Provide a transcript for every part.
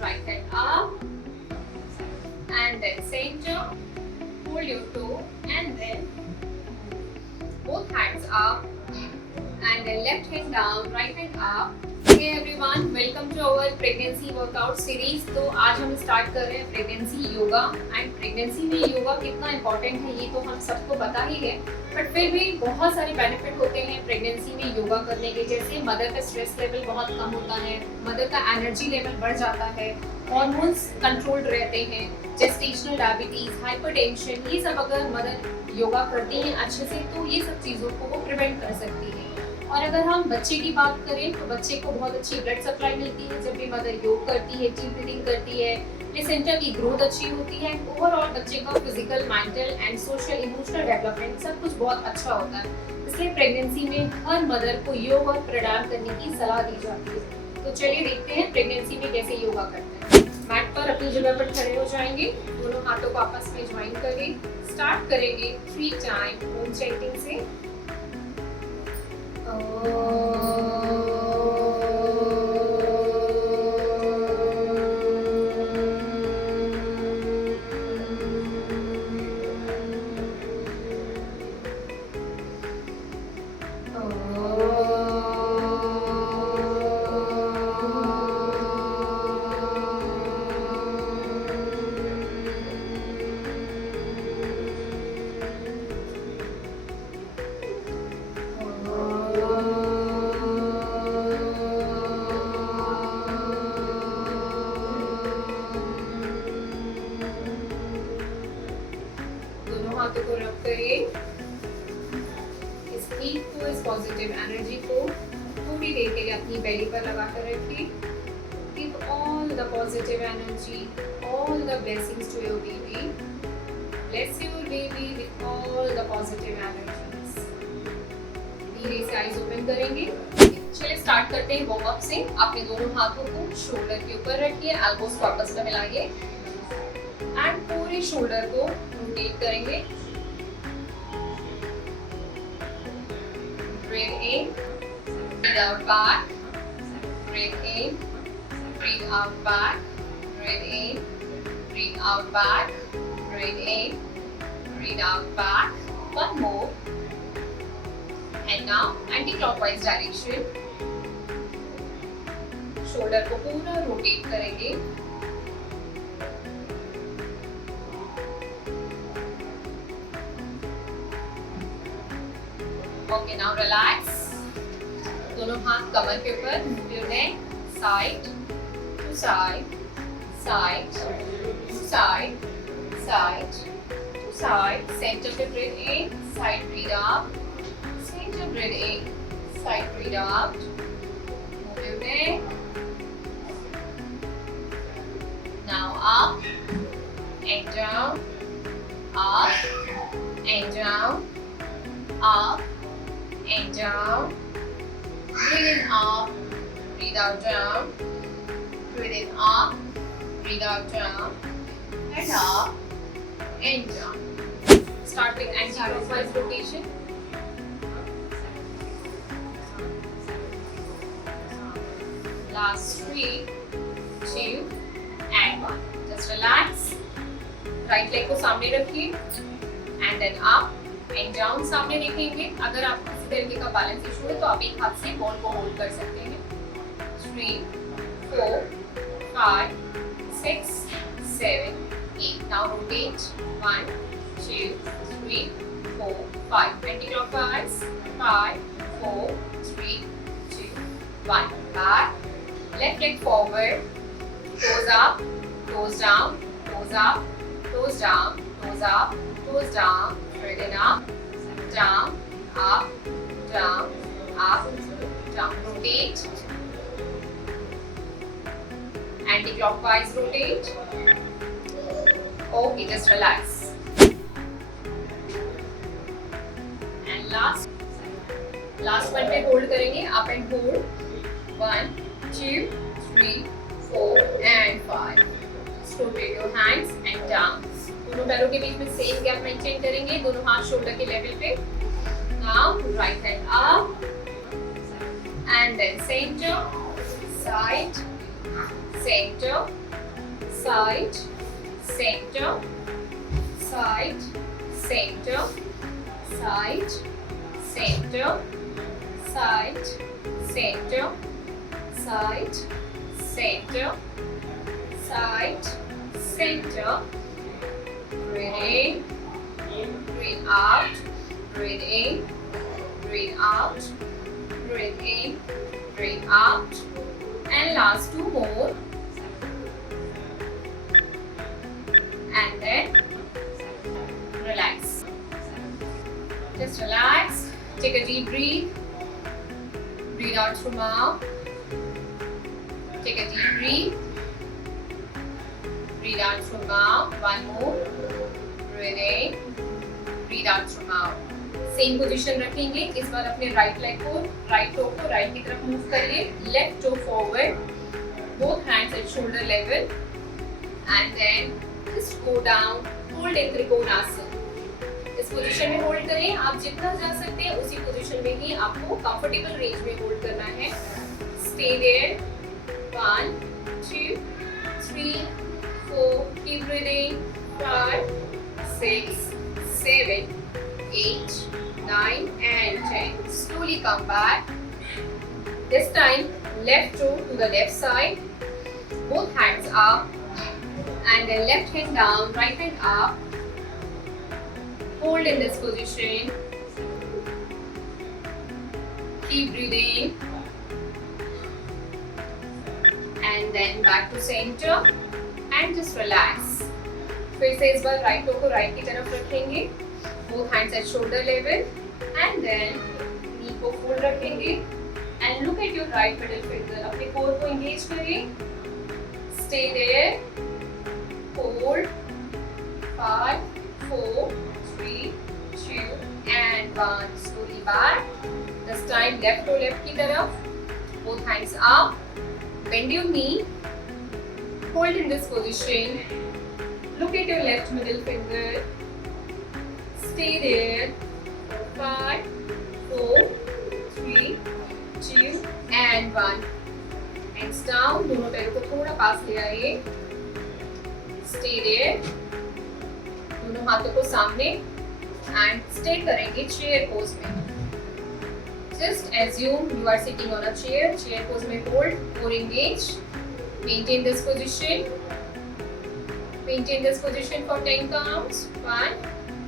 right hand up and then center. Hold your toe and then both hands up and then left hand down, right hand up. Hey everyone, welcome to our pregnancy workout series। तो आज हम start कर रहे हैं pregnancy yoga. And pregnancy में योगा कितना important है ये तो हम सबको पता ही है, बट फिर भी बहुत सारे बेनिफिट होते हैं प्रेगनेंसी में योगा करने के। जैसे मदर का स्ट्रेस लेवल बहुत कम होता है, मदर का एनर्जी लेवल बढ़ जाता है, हॉर्मोन्स कंट्रोल्ड रहते हैं, जेस्टेशनल डायबिटीज, हाइपरटेंशन, ये सब अगर मदर योगा करती हैं अच्छे से तो ये सब चीज़ों को वो प्रिवेंट कर सकती है। और अगर हम बच्चे की बात करें तो बच्चे को बहुत अच्छी ब्लड सप्लाई मिलती है जब भी मदर योग करती है, डीप ब्रीथिंग करती है, प्लेसेंटा की ग्रोथ अच्छी होती है, ओवरऑल बच्चे का physical, mental and social, emotional development सब कुछ बहुत अच्छा होता है। इसलिए प्रेगनेंसी में हर मदर को योग और प्राणायाम करने की सलाह दी जाती है। तो चलिए देखते हैं प्रेगनेंसी में कैसे योगा करते हैं। मैट पर अपनी जगह पर खड़े हो जाएंगे, दोनों हाथों को आपस में ज्वाइन करें। स्टार्ट करेंगे 3 टाइम ओम चैंटिंग से। हाथों को रब करिए, इस हीट को, इस पॉजिटिव एनर्जी को थोड़ी देर के लिए अपनी बेली पर लगा कर रखिए। Give all the positive energy, all the blessings to your baby. Bless your baby with all the positive energies. धीरे से आईज ओपन करेंगे। चलिए स्टार्ट करते हैं वार्म अप से। अपने दोनों हाथों को शोल्डर के ऊपर रखिए, एल्बोस को आपस में मिलाइए एंड पूरे शोल्डर को रोटेट करेंगे। Breathe in, breathe out back, breathe in, breathe out back, breathe in, breathe out back, breathe in, breathe out back. One more. And now anti-clockwise direction. Shoulder को पूरा rotate करेंगे। Okay, now relax. दोनों हाथ कमर के ऊपर, move your neck side to side, side to side, side to side. Centre पे breathe in, side breathe out, centre breathe in, side breathe out. Move your neck. Now up and down, up and down, up and down. Breathe in up, breathe out down. Breathe in up, breathe out down. And up and down. Start with anti-clockwise rotation. Last 3, 2 and 1. Just relax. Right leg को सामने रखिए and then up and down सामने देखेंगे। अगर आपको किसी तरीके का बैलेंस इशू है तो आप एक हाथ से बॉल को होल्ड कर सकते हैं। 3, 4, 5, 6, 7, 8. Now rotate 1, 2, 3, 4, 5. Anti clockwise 5, 4, 3, 2, 1. Back, left leg forward, toes up, toes down, toes up, toes down, toes up, toes down. Breathe in up, down, up, down, up, down. Rotate. Anti-clockwise rotate. Okay, just relax. And last one पे hold करेंगे, up and hold. 1, 2, 3, 4 and 5. Rotate your hands and down. दोनों पैरों के बीच में same gap maintain करेंगे, दोनों हाथ shoulder के लेवल पे। Now right hand up and then center, side, center, side, center, side, center, side, center, side, center, side, center, side, center. Breathe in, breathe out, breathe in, breathe out, breathe in, breathe out. And last two more. And then relax. Just relax. Take a deep breath. Breathe out through mouth. Take a deep breath. Breathe out through mouth. One more. Breathe in. Breathe out through mouth. Same position रखेंगे. इस बार अपने right leg को, right toe को right की तरफ move करिए. Left toe forward. Both hands at shoulder level. And then just go down. Hold in trikonasana. इस पोजीशन में होल्ड करें. आप जितना जा सकते हैं उसी पोजीशन में ही आपको कंफर्टेबल रेंज में होल्ड करना है. Stay there. 1 2 3 4. Keep breathing. 5 6 7 8 9 and 10. Slowly come back. This time left toe to the left side. Both hands up. And then left hand down, right hand up. Hold in this position. Keep breathing. And then back to center. And just relax. फिर से इस बार right toe को right की तरफ रखेंगे. Both hands at shoulder level. And then knee को fold रखेंगे. And look at your right middle finger. अपने core को engage करिए. Stay there. Hold. 5 4 3 2 and 1. Slowly back. This time left to left की तरफ. Both hands up. Bend your knee. Hold in this position. Look at your left middle finger. Stay there. 5 4 3 2 and 1. Hands down. दोनों पैरों को थोड़ा पास ले आइए. Stay there. दोनों हाथों को सामने and stay करेंगे चेयर पोज में. Just assume you are sitting on a chair. Chair pose में hold. Core engage. Maintain this position. Maintain this position for 10 counts. 1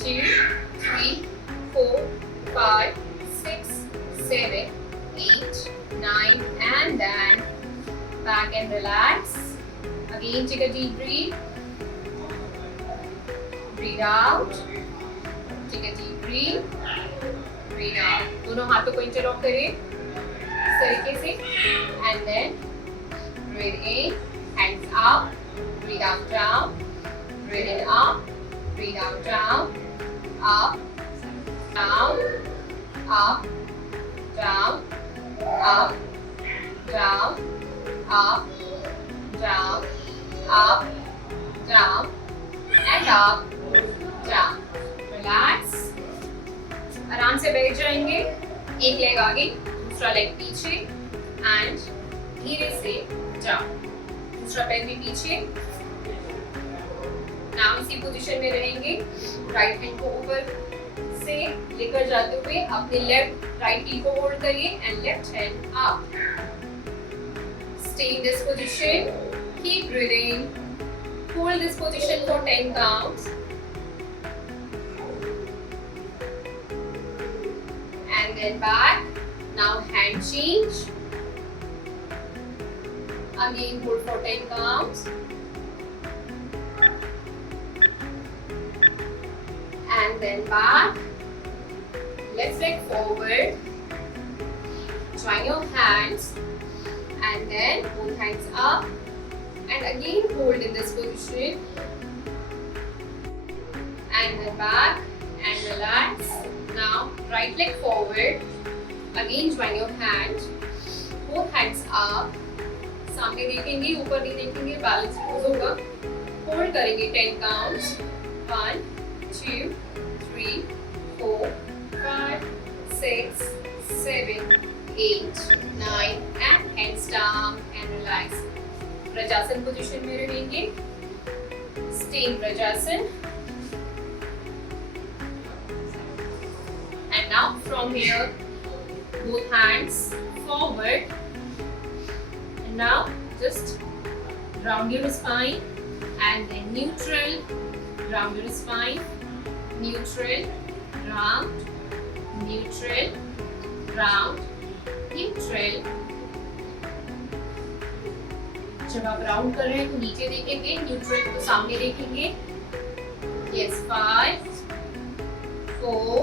2 3 4 5 6 7 8 9 and then back and relax. Again take a deep breath. Breathe out. Take a deep breath. Breathe out. दोनों हाथों को interlock करें इस तरीके से. And then breathe in. Hands up. Breathe out down. Breathe in up. Breathe out down. Up. Down. Up. Down. Up. Down. Up. Down. Up. Down. And up. Down. Relax. आराम से बैठ जाएंगे. एक लेग आगे, दूसरा लेग पीछे and धीरे से जाओ. दूसरा पैर भी पीछे. नाउ इसी पोजीशन में रहेंगे. राइट हैंड को ऊपर से लेकर जाते हुए अपने लेफ्ट राइट हील को होल्ड करिए and left hand up. Stay in this position. Keep breathing. Hold this position for 10 counts. And then back. Now hand change. Again hold for 10 counts. And then back. Left leg forward. Join your hands. And then both hands up. And again hold in this position. And then back. And relax. Now right leg forward. Again join your hand. Both hands up. सामने देखेंगे, ऊपर नहीं देखेंगे. Balance pose होगा. Hold करेंगे 10 counts. 1 2 3 4 5 6 7 8 9 and hands down and relax. Vajrasana position में रहेंगे. Stay in Vrajasana. And now from here, both hands forward. And now just round your spine and then neutral, round your spine, neutral, round, neutral, round, neutral. जब आप round कर रहे हैं तो नीचे देखेंगे, न्यूट्रल को सामने देखेंगे. Yes, 5 4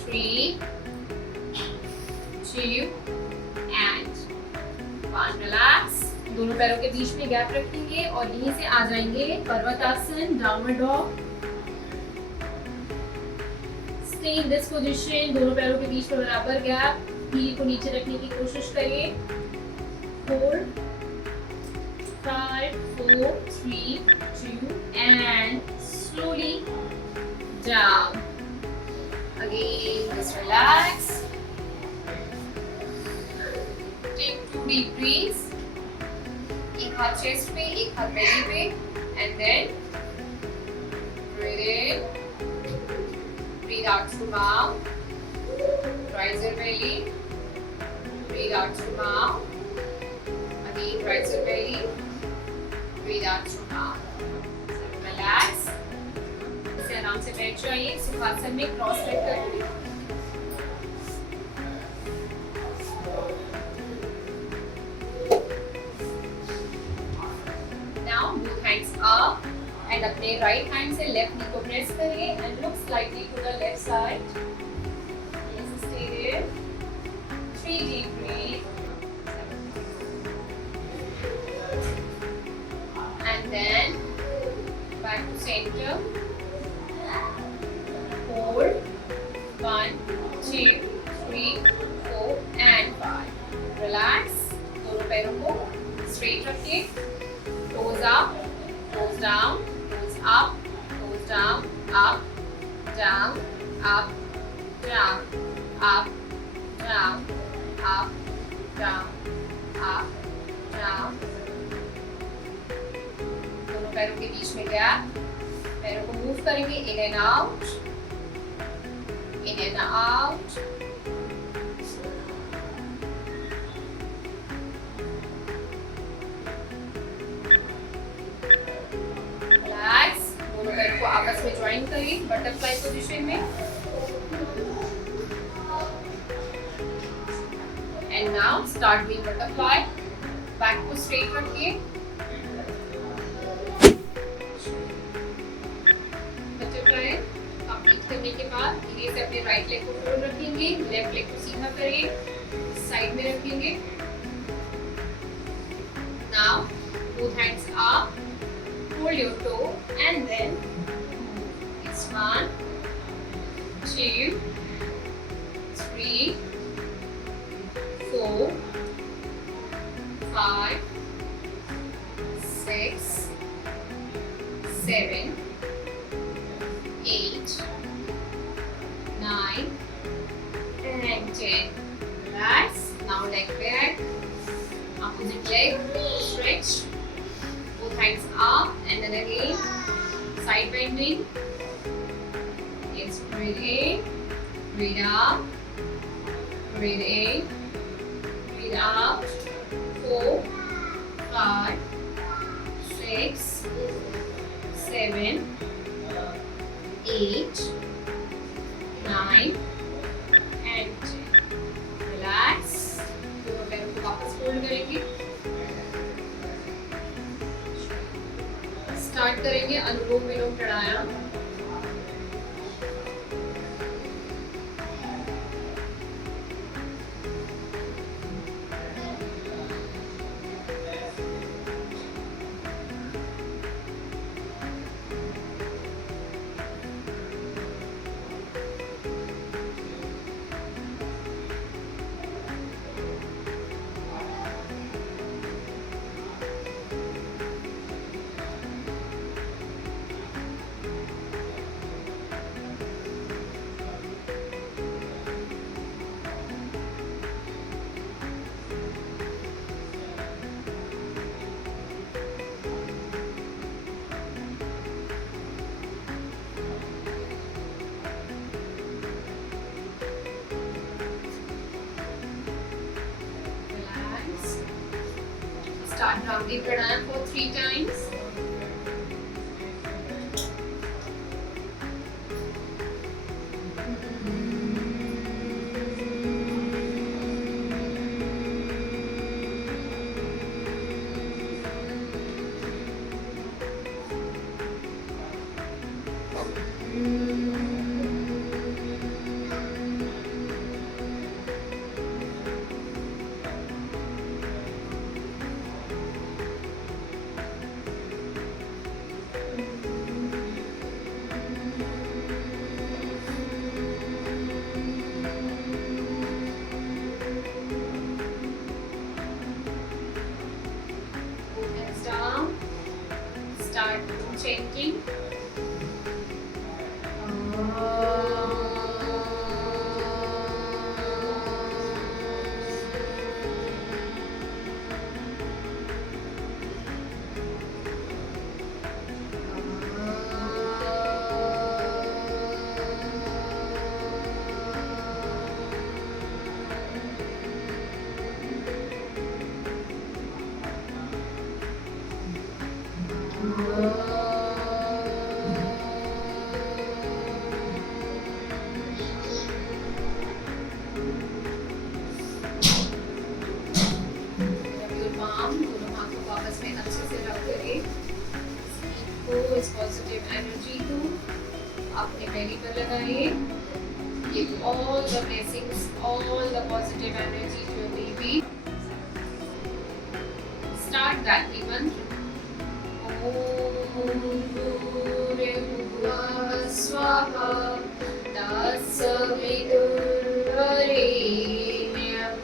3 2 and 1. रिलैक्स. दोनों पैरों के बीच में गैप रखेंगे और यहीं से आ जाएंगे Parvatasana, downward dog. Stay in this position. दोनों पैरों के बीच में बराबर गैप. हील को नीचे रखने की कोशिश करिए. 4 5 4 3 2 and slowly down. Again, just relax. Take 2 deep breaths. एक हाथ चेस्ट पे, एक हाथ बेली पे, and then breathe in, breathe out through mouth, rise your belly, breathe out through mouth, again rise your belly, breathe out through mouth. Relax. इसे आराम से बैठ जाइए. सुखासन में क्रॉस लेग करिए. Up and अपने right hand से left knee को press करिए and look slightly to the left side. Yes, stay there. 3 deep breath. And then back to center. Hold. 1 2 3 4 and 5. Relax. दोनों पैरों को straight रखिए. Toes up. Toes down, toes up, toes down, up, down, up, down, up, down, up, down, up, down. दोनों पैरों के बीच में gap. पैरों को मूव करेंगे in and out, in and out. को आपस में ज्वाइन करिए बटरफ्लाई पोजीशन में. And now start doing butterfly. Back को स्ट्रेट रखिए. बटरफ्लाई कंप्लीट करने के बाद धीरे से अपने राइट लेग को फोल्ड रखेंगे. लेफ्ट लेग को सीधा करिए, साइड में रखेंगे. Now both hands up. Hold your toe and then it's 1 2 3 4 5 6 7 8 9 and 10. Relax. Now leg back. Opposite leg. Stretch. Both hands up and then again side bending. Yes, breathe in, breathe out, breathe in, breathe out. 4 5 6 7 8 9 and 10. Relax. दोनों पैरों को वापस fold करेंगे. Start करेंगे अनुलोम विलोम प्राणायाम. start Brahmi Pranayam for 3 times. Hands down. Start chanting. इस positive energy को अपने बेली पर लगाइए. Give all the blessings, all the positive energy to your baby. Start Gayatri mantra. Om Bhurbhuvah Swaha Tatsaviturnvarenyam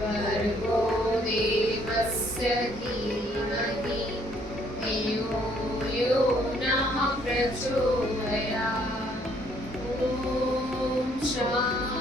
Bhargo Devasya Dhimahi Dhiyo Yo Nah Prachodayat. Om Shanti.